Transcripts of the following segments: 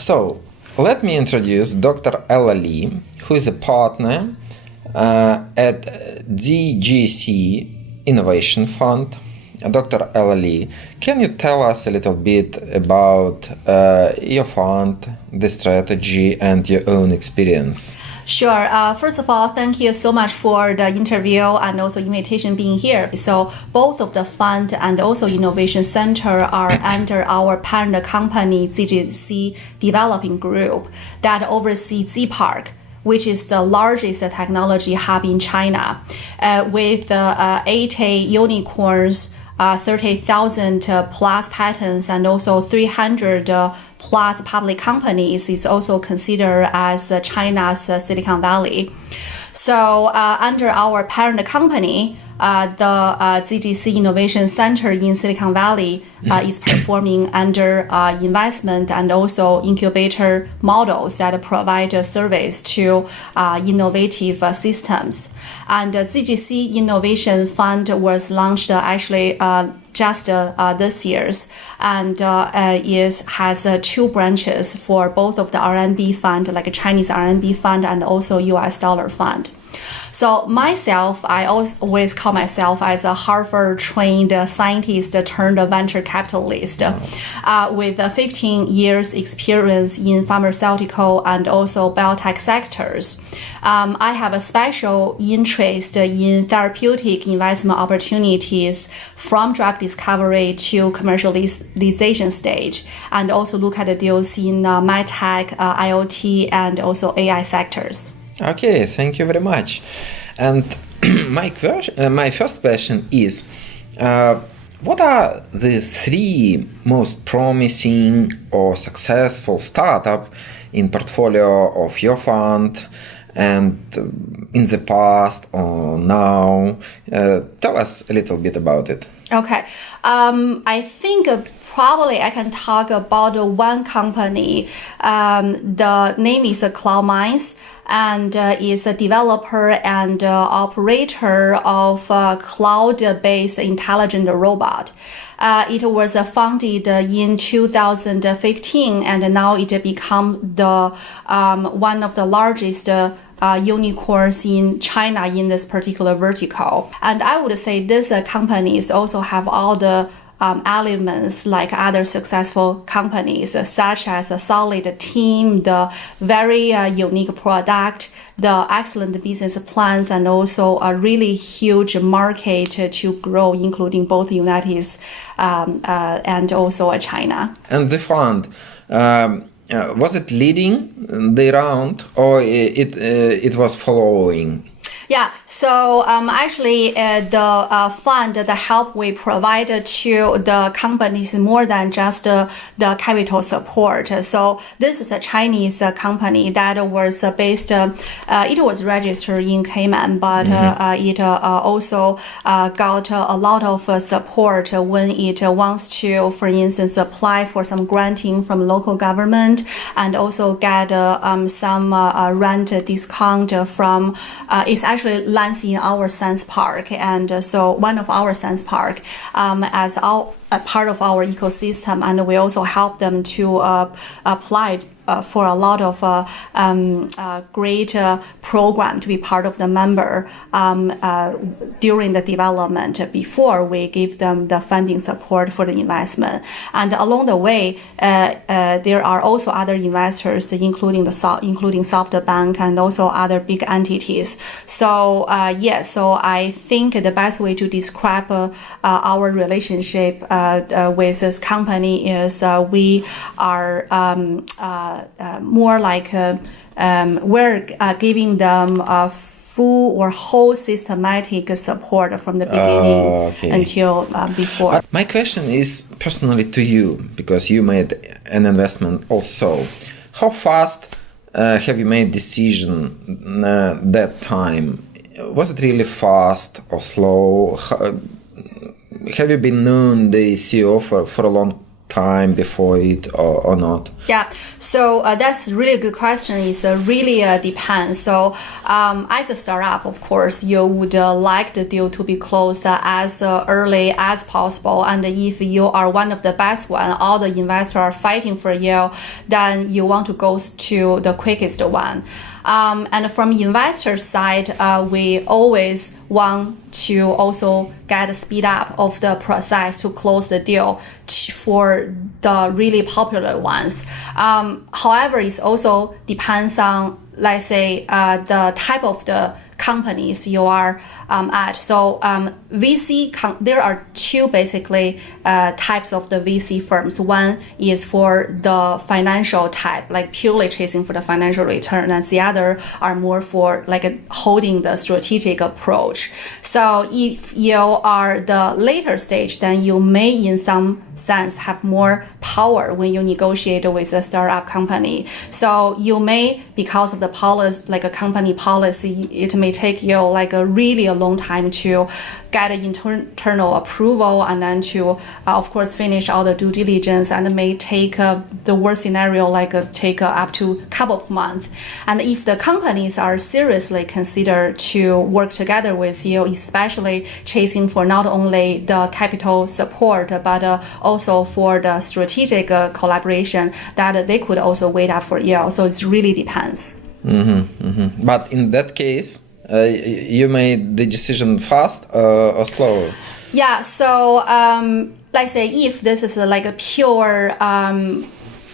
So, let me introduce Dr. Ella Lee, who is a partner at ZGC Innovation Fund. Dr. Ella Lee, can you tell us a little bit about your fund, the strategy, and your own experience? Sure. First of all, thank you so much for the interview and also invitation being here. So both of the fund and also innovation center are under our parent company, ZGC Developing Group, that oversees Z Park, which is the largest technology hub in China, with 80 unicorns, 30,000 plus patents, and also 300 plus public companies. Is also considered as China's Silicon Valley. So under our parent company, the ZGC Innovation Center in Silicon Valley is performing under investment and also incubator models that provide a service to innovative systems. And the ZGC Innovation Fund was launched actually just this year's, and has two branches for both of the RMB fund, like a Chinese RMB fund and also US dollar fund. So myself, I always call myself as a Harvard-trained scientist turned venture capitalist, with 15 years experience in pharmaceutical and also biotech sectors. I have a special interest in therapeutic investment opportunities from drug discovery to commercialization stage, and also look at the deals in medtech, IoT, and also AI sectors. Okay, thank you very much. And my first question is, what are the three most promising or successful startup in portfolio of your fund and in the past or now? Tell us a little bit about it. Okay. I think probably I can talk about one company. The name is CloudMinds, and is a developer and operator of cloud-based intelligent robot. It was founded in 2015, and now it become the one of the largest unicorns in China in this particular vertical. And I would say this companies also have all the elements like other successful companies, such as a solid team, the very unique product, the excellent business plans, and also a really huge market to grow, including both United States and also China. And the fund, was it leading the round, or it was following? Yeah, so actually the fund, the help we provided to the companies more than just the capital support. So this is a Chinese company that was based, it was registered in Cayman, but it also got a lot of support when it wants to, for instance, apply for some granting from local government, and also get some rent discount from, it's actually lands in our science park, and so one of our science park as a part of our ecosystem, and we also help them to apply for a lot of great program to be part of the member during the development before we give them the funding support for the investment. And along the way, there are also other investors, including SoftBank and also other big entities. So so I think the best way to describe our relationship with this company is we are more like we're giving them a full or whole systematic support from the beginning until before. My question is personally to you, because you made an investment also. How fast have you made decision that time? Was it really fast or slow? Have you been known the CEO for a long time before it or not? Yeah, so that's really a good question. It's really depends. So as a startup, of course, you would like the deal to be closed as early as possible. And if you are one of the best one, all the investors are fighting for you, then you want to go to the quickest one. And from investor side, we always want to also get a speed up of the process to close the deal for the really popular ones. However, it also depends on, let's say, the type of the companies you are at. So there are two basically types of the VC firms. One is for the financial type, like purely chasing for the financial return, and the other are more for like holding the strategic approach. So if you are the later stage, then you may in some sense have more power when you negotiate with a startup company. So you may, because of the policy, like a company policy, it may take you like a long time to get an internal approval, and then to of course finish all the due diligence, and it may take the worst scenario take up to a couple of months. And if the companies are seriously considered to work together with you, especially chasing for not only the capital support but also for the strategic collaboration, that they could also wait up for you. So it really depends. But in that case, you made the decision fast or slow? Yeah, so let's say if this is like a pure,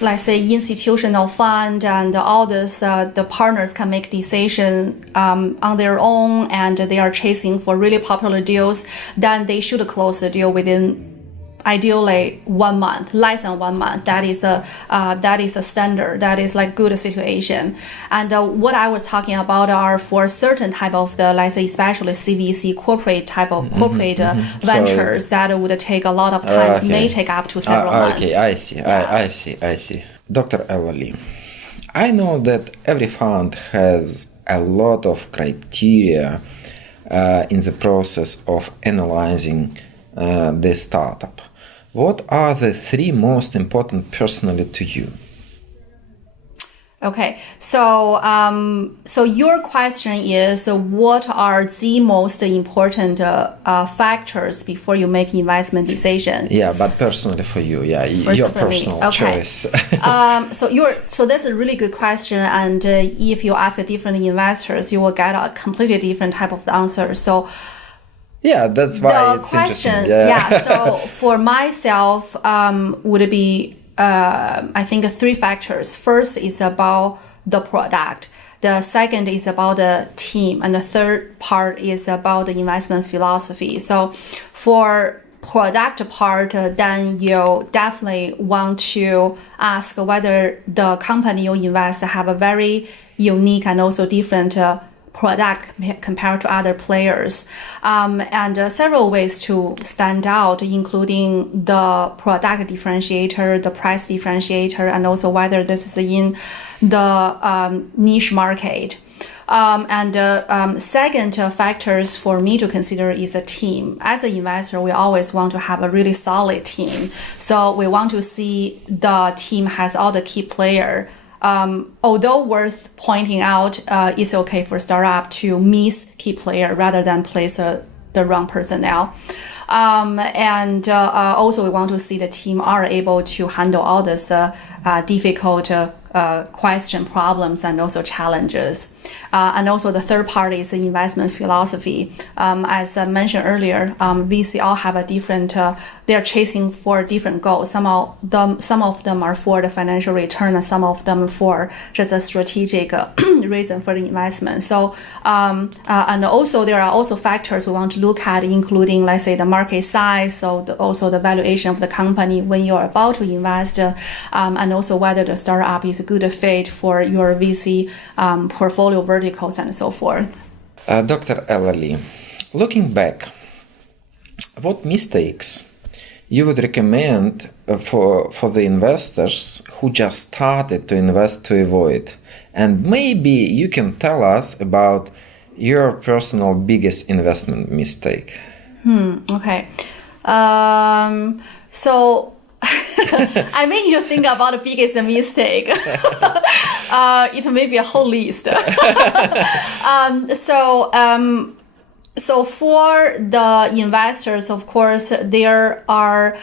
let's say institutional fund, and all this, the partners can make decision on their own, and they are chasing for really popular deals, then they should close the deal within ideally 1 month, less than 1 month. That is a standard. That is like good situation. And what I was talking about are for certain type of the, let's say, especially CVC corporate type of ventures that would take a lot of time, may take up to several months. Okay, I see. Yeah. I see. Dr. Ellerly, I know that every fund has a lot of criteria in the process of analyzing the startup. What are the three most important personally to you? Okay, so so your question is what are the most important factors before you make investment decision? Yeah, but personally for you, your personal choice. So that's a really good question, and if you ask different investors, you will get a completely different type of answer. So. Yeah, that's why the it's questions, interesting. So for myself, would be I think 3 factors. First is about the product. The second is about the team, and the third part is about the investment philosophy. So for product part, then you definitely want to ask whether the company you invest have a very unique and also different product compared to other players, and several ways to stand out, including the product differentiator, the price differentiator, and also whether this is in the niche market. Second factors for me to consider is a team. As an investor, we always want to have a really solid team. So we want to see the team has all the key players. Although worth pointing out, it's okay for startup to miss key player rather than place the wrong personnel. Also we want to see the team are able to handle all this difficult question problems and also challenges. And also the third part is the investment philosophy. As I mentioned earlier, VC all have a different, they're chasing for different goals. Some of them are for the financial return, and some of them for just a strategic reason for the investment. So, and also there are also factors we want to look at, including, let's say, the market size, so also the valuation of the company when you're about to invest, and also whether the startup is a good fit for your VC portfolio verticals and so forth. Dr. Ellerly, looking back, what mistakes you would recommend for the investors who just started to invest to avoid? And maybe you can tell us about your personal biggest investment mistake. Okay. So I may need to think about the biggest mistake. It may be a whole list. So for the investors, of course, there are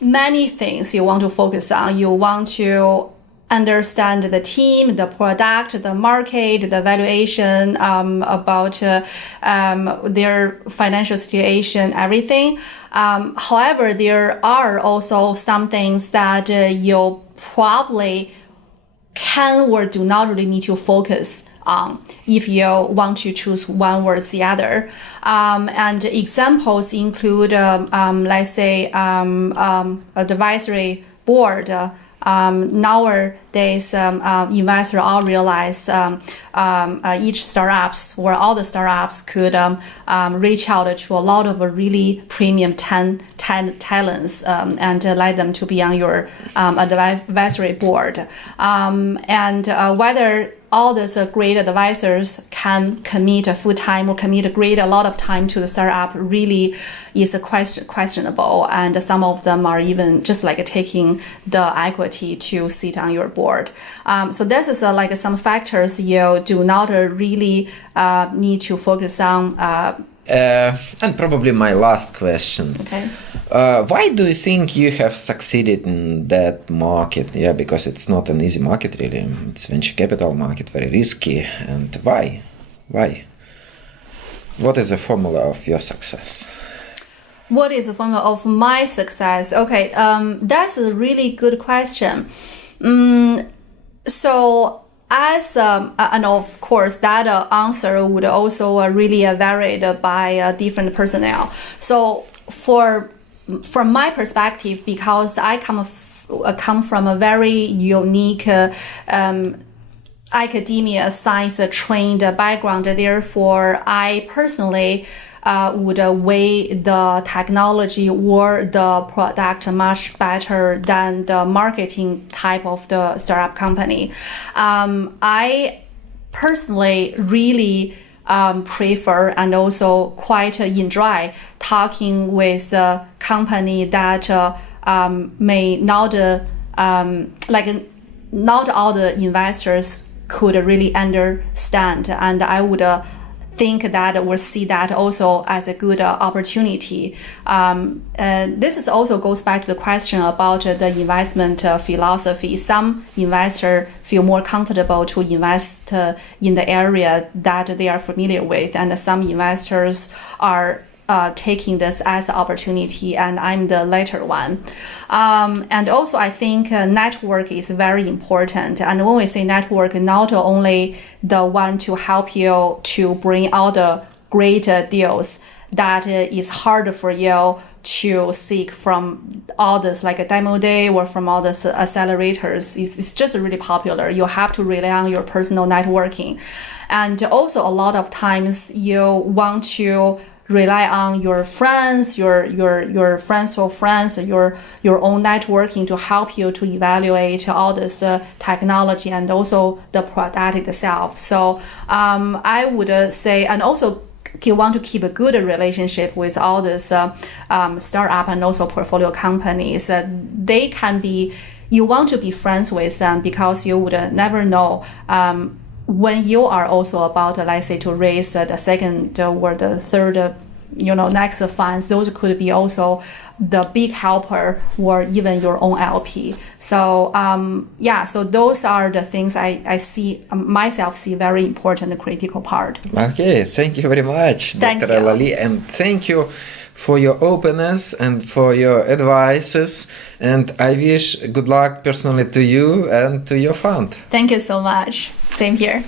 many things you want to focus on. You want to understand the team, the product, the market, the valuation, about their financial situation, everything. However, there are also some things that you probably can or do not really need to focus on if you want to choose one or the other. And examples include, let's say, advisory board. Nowadays, investors all realize each startups or all the startups could reach out to a lot of really premium talents and let them to be on your advisory board. And whether all these great advisors can commit full-time or commit a lot of time to the startup really is questionable. And some of them are even just like taking the equity to sit on your board. So this is like some factors you do not really need to focus on. And probably my last question. Okay. Why do you think you have succeeded in that market? Yeah, because it's not an easy market really. It's venture capital market, very risky. And why? Why? What is the formula of your success? What is the formula of my success? Okay, that's a really good question. So as and of course that answer would also really varied by different personnel. So from my perspective, because I come from a very unique academia science trained background, therefore I personally would weigh the technology or the product much better than the marketing type of the startup company. I personally really prefer and also quite enjoy talking with a company that may not not all the investors could really understand, and I would think that or see that also as a good opportunity. This is also goes back to the question about the investment philosophy. Some investors feel more comfortable to invest in the area that they are familiar with, and some investors are taking this as an opportunity, and I'm the latter one. And also I think network is very important. And when we say network, not only the one to help you to bring out the great deals that is hard for you to seek from all this like a demo day or from all these accelerators. It's just really popular. You have to rely on your personal networking. And also a lot of times you want to rely on your friends, your friends of friends, your own networking to help you to evaluate all this technology and also the product itself. So I would say, and also you want to keep a good relationship with all this startup and also portfolio companies. They can be, you want to be friends with them because you would never know when you are also about, let's say, to raise the second or the third, next funds. Those could be also the big helper or even your own LP. So so those are the things I see myself see very important and critical part. Okay, thank you very much, Dr. Elali, and thank you for your openness and for your advices, and I wish good luck personally to you and to your fund. Thank you so much. Same here.